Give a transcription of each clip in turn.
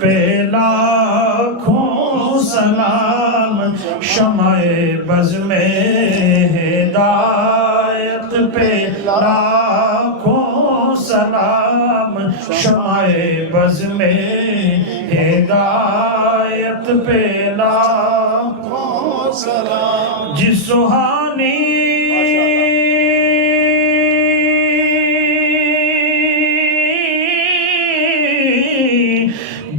پہ لاکھوں سلام، شمع بز میں ہدایت پہ لاکھوں سلام، شمع بز میں ہدایت پہ لاکھوں سلام، جس سہانی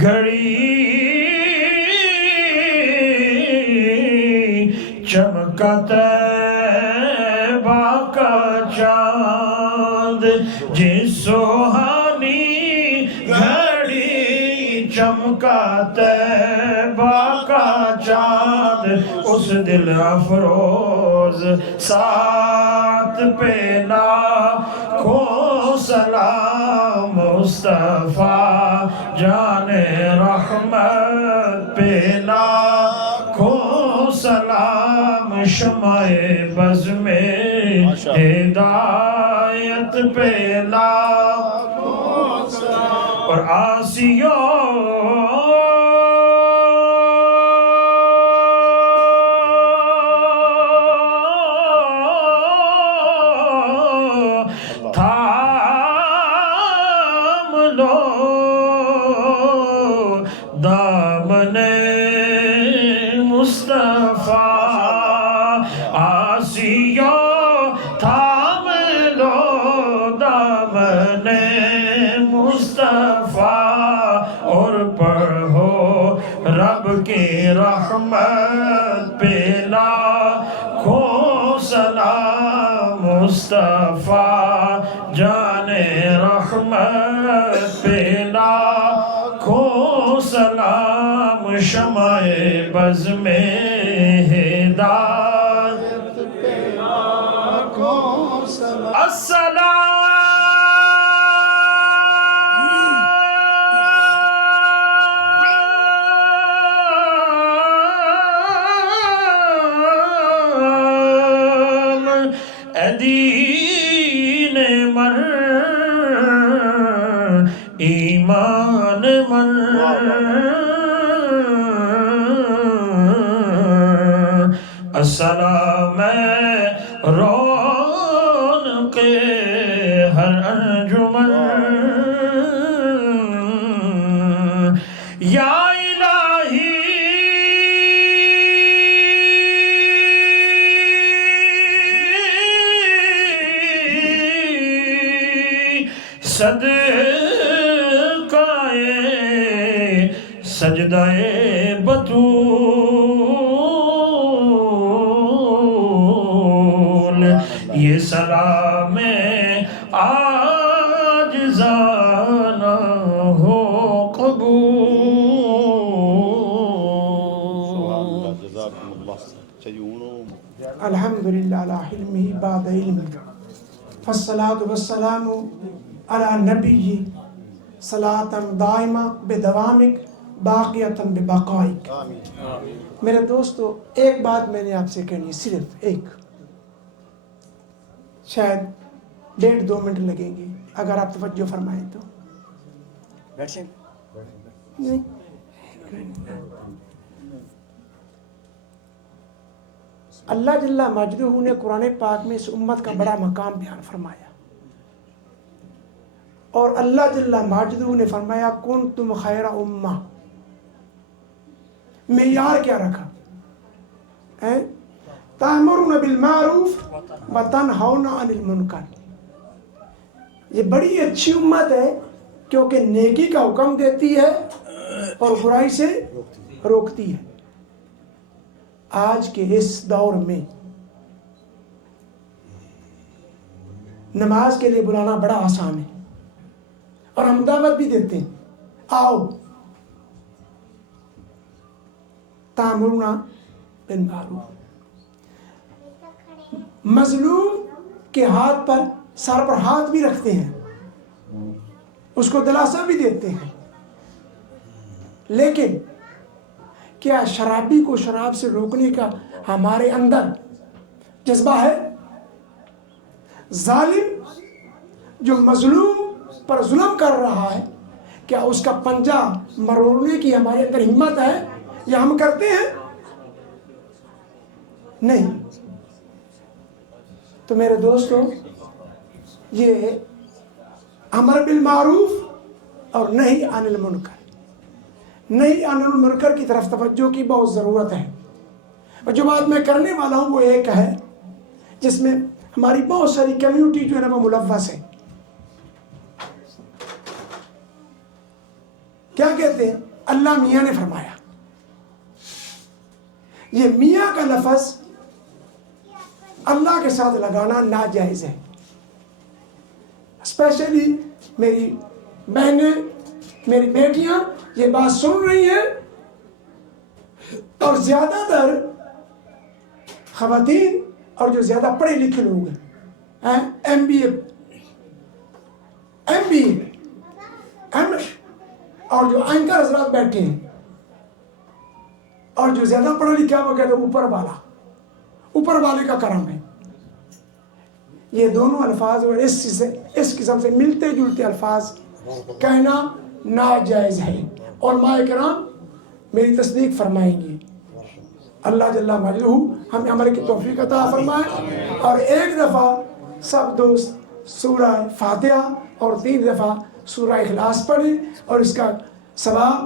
گھڑی چمکا طیبہ کا چاند، جس سہانی گھڑی چمکا طیبہ کا چاند، اس دل افروز ساتھ پہ لاکھوں سلام، مصطفیٰ جان رحمت پہ لاکھوں سلام، شمع بز میں ہدایت پہ لاکھوں سلام، اور آسیوں تھام لو دامن مصطفیٰ، آسیوں تھام لو دامن مصطفیٰ، اور پڑھو رب کی رحمت پہ لاکھوں سلام، مصطفیٰ جان رحمت پہ لاکھوں سلام، شمع بز میں ہدایت پہ لاکھوں سلام، السلام دین من ایمان من، السلام رونق ہر انجمن، یا الہی صدقائے سجدہ بطول، یہ سلام عاجزانہ ہو قبول۔ جزاکم اللہ چیونو۔ الحمدللہ علی حلمہ بعد علم، فالصلاة والسلام علی نبی صلاة دائمہ بدوامک باقیۃ ببقائک۔ میرے دوستو، ایک بات میں نے آپ سے کہنی ہے، صرف ایک، شاید 1.5-2 منٹ لگیں گے اگر آپ توجہ فرمائیں تو۔ نہیں، اللہ جل مجدہ نے قرآن پاک میں اس امت کا بڑا مقام بیان فرمایا، اور اللہ جل مجدہ نے فرمایا کنتم خیر امہ، معیار کیا رکھا؟ تأمرون بالمعروف وتنہون عن المنکر، یہ بڑی اچھی امت ہے کیونکہ نیکی کا حکم دیتی ہے اور برائی سے روکتی ہے۔ آج کے اس دور میں نماز کے لیے بلانا بڑا آسان ہے، اور ہم دعوت بھی دیتے ہیں، آؤ تأمرون بالمعروف، مظلوم کے ہاتھ پر، سر پر ہاتھ بھی رکھتے ہیں، اس کو دلاسا بھی دیتے ہیں، لیکن کیا شرابی کو شراب سے روکنے کا ہمارے اندر جذبہ ہے؟ ظالم جو مظلوم پر ظلم کر رہا ہے کیا اس کا پنجہ مروڑنے کی ہمارے اندر ہمت ہے یا ہم کرتے ہیں؟ نہیں۔ تو میرے دوستوں، یہ امر بالمعروف اور نہی عن المنکر، نہی عن المنکر کی طرف توجہ کی بہت ضرورت ہے۔ اور جو بات میں کرنے والا ہوں وہ ایک ہے جس میں ہماری بہت ساری کمیونٹی جو ہے نا وہ ملوث ہے۔ کیا کہتے ہیں؟ اللہ میاں نے فرمایا۔ یہ میاں کا لفظ اللہ کے ساتھ لگانا ناجائز ہے۔ اسپیشلی میری بہنیں، میری بیٹیاں یہ بات سن رہی ہیں، اور زیادہ تر خواتین اور جو زیادہ پڑھے لکھے لوگ ہیں، ایم بی اے اور جو اینکر حضرات بیٹھے ہیں، اور جو زیادہ پڑھا لکھا وہ کہتے ہیں اوپر والے کا کرم ہے۔ یہ دونوں الفاظ اور اس قسم سے ملتے جلتے الفاظ کہنا ناجائز ہے، اور ماء کرام میری تصدیق فرمائیں گے۔ اللہ جل مجدہ ہمیں عمل کی توفیق عطا فرمائے، اور ایک دفعہ سب دوست سورہ فاتحہ اور 3 دفعہ سورہ اخلاص پڑھیں، اور اس کا ثواب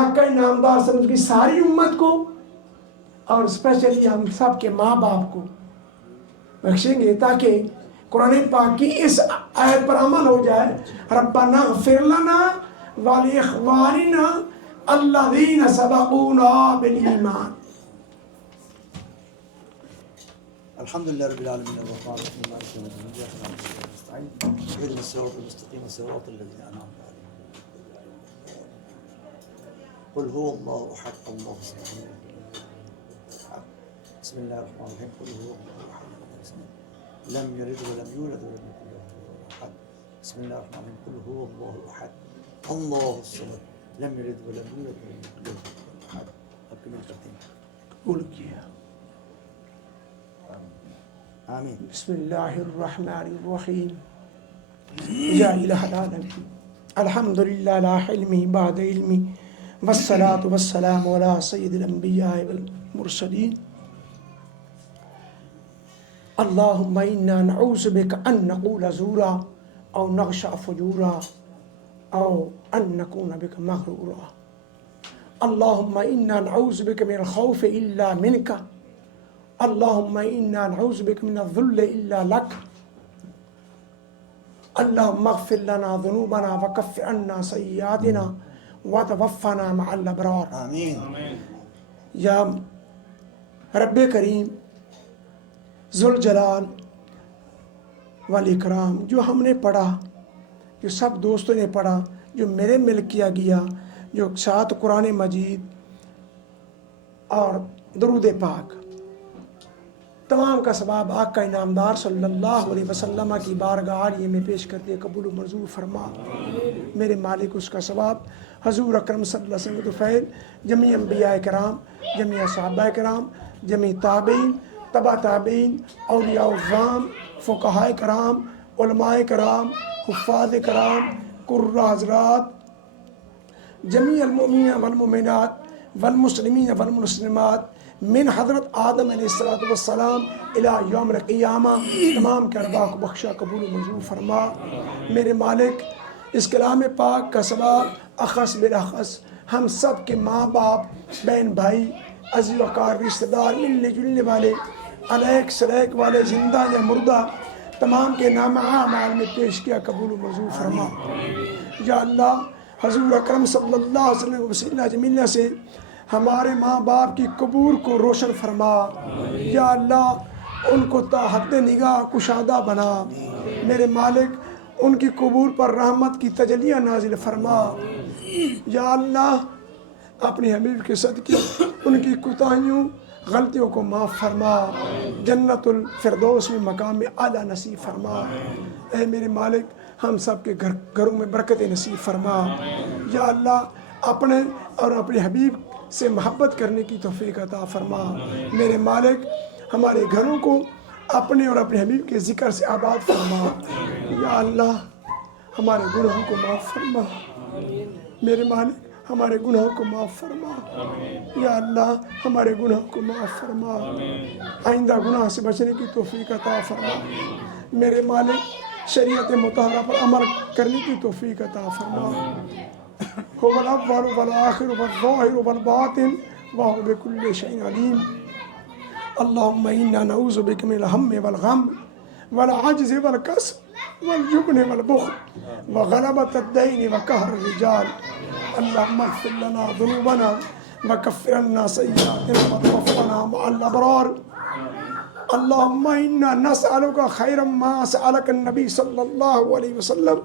آقا انعامدار صلی اللہ علیہ وسلم کی ساری امت کو اور اسپیشلی ہم سب کے ماں باپ کو بخشیں گے، تاکہ قرآن پاک کی اس آیت پر عمل ہو جائے، ربنا اغفر لنا ولاخواننا الذین سبقونا بالایمان۔ الحمدللہ رب العالمین الرحمن الرحیم مالک یوم الدین ایاک نعبد و ایاک نستعین اهدنا الصراط المستقیم صراط الذین انعمت علیہم قل هو اللہ احد اللہ الصمد بسم اللہ الرحمن الرحیم قل هو اللہ احد اللہ الصمد لم یلد ولم یولد ولم یکن له کفوا احد بسم اللہ الرحمن الرحیم قل هو اللہ احد اللہ الصمد لم یلد ولم یولد ولم یکن له کفوا احد۔ اب کمل کرتے ہیں، قول کیا۔ آمین۔ بسم اللہ الرحمن الرحیم۔ یا الہ العالمین الحمدللہ لا حلمی بعد علمی والصلاة والسلام علی سید الانبیاء والمرسلین۔ اللہم انا نعوذ بک ان نقول زورا او نغشع فجورا او ان نکون بک مغرورا۔ اللہم انا نعوذ بک من الخوف الا منک، اللہم انا نعوذ بک من الذل الا لک، اللہم اغفر لنا ذنوبنا وکفر عنا سیئاتنا وتوفنا مع الابرار۔ آمین۔ یا رب کریم ذوالجلال والاکرام، جو ہم نے پڑھا، جو سب دوستوں نے پڑھا، جو میرے مل کیا گیا، جو ساتھ قرآن مجید اور درود پاک، تمام کا ثواب آقا انعامدار صلی اللہ علیہ وسلم کی بارگاہ عالیہ میں پیش کرتے قبول و منظور فرما۔ میرے مالک اس کا ثواب حضور اکرم صلی اللہ علیہ وسلم کے فیض، جمیع انبیاء کرام، جمیع صحابہ کرام، جمیع تابعین، تبع تابعین، اولیاء الظام، فقہاء کرام، علماء کرام، حفاظ کرام، قراء حضرات، جمیع المؤمنین والمؤمنات والمسلمین والمسلمات من حضرت آدم علیہ السلام الی یوم القیامہ، تمام کے ارواح کو بخشا قبول و منظور فرما۔ میرے مالک اس کلام پاک کا ثواب اخص بالاخص ہم سب کے ماں باپ، بہن بھائی، عزیز وقار رشتہ دار، ملنے جلنے والے، علیق سلیق والے، زندہ یا مردہ، تمام کے نام اعمال میں پیش کیا قبول و منظور فرما۔ یا اللہ، حضور اکرم صلی اللہ علیہ وسلم وسیلہ جمیلہ سے ہمارے ماں باپ کی قبور کو روشن فرما۔ یا اللہ، ان کو تا حد نگاہ کشادہ بنا۔ میرے مالک، ان کی قبور پر رحمت کی تجلیہ نازل فرما۔ یا اللہ، اپنے حبیب کے صدقے ان کی کوتاہیوں، غلطیوں کو معاف فرما، جنت الفردوس میں مقام اعلیٰ نصیب فرما۔ اے میرے مالک، ہم سب کے گھروں میں برکت نصیب فرما۔ یا اللہ، اپنے اور اپنے حبیب سے محبت کرنے کی توفیق عطا فرما۔ میرے مالک، ہمارے گھروں کو اپنے اور اپنے حبیب کے ذکر سے آباد فرما۔ یا اللہ، ہمارے گناہوں کو معاف فرما۔ میرے مالک ہمارے گناہوں کو معاف فرما، یا اللہ ہمارے گناہوں کو معاف فرما، آئندہ گناہ سے بچنے کی توفیق عطا فرما، میرے مالک شریعت مطہرہ پر عمل کرنے کی توفیق عطا فرما۔ هو الاول والآخر والظاہر والباطن وهو بكل شيء عليم۔ اللهم إنا نعوذ بك من الهم والغم والعجز والكسل والجبن والبخل وغلبة الدين وقهر الرجال۔ اللهم اغفر لنا ذنوبنا وكفر عنا سيئاتنا وتوفنا مع الأبرار۔ اللهم إنا نسألك خير ما سألك النبي صلى الله عليه وسلم،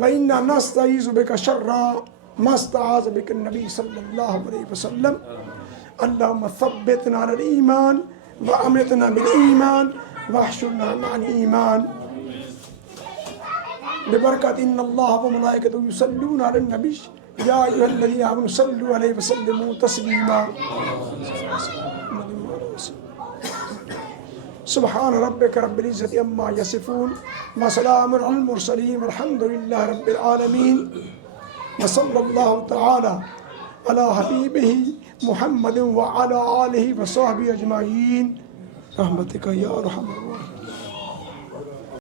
وإنا نستعيذ بك شر ما استعاذ بك النبي صلى الله عليه وسلم۔ اللهم ثبتنا على الإيمان وأمتنا بالإيمان واحشرنا مع الإيمان ببركة إن الله وملائكته يصلون على النبي يا أيها الذين آمنوا صلوا عليه وسلموا تسليما۔ سبحان ربك رب العزة عما يصفون وسلام على المرسلين والحمد لله رب العالمين، وصلى الله تعالى على حبيبه محمد وعلى آله وصحبه أجمعين، رحمتك يا أرحم الراحمين۔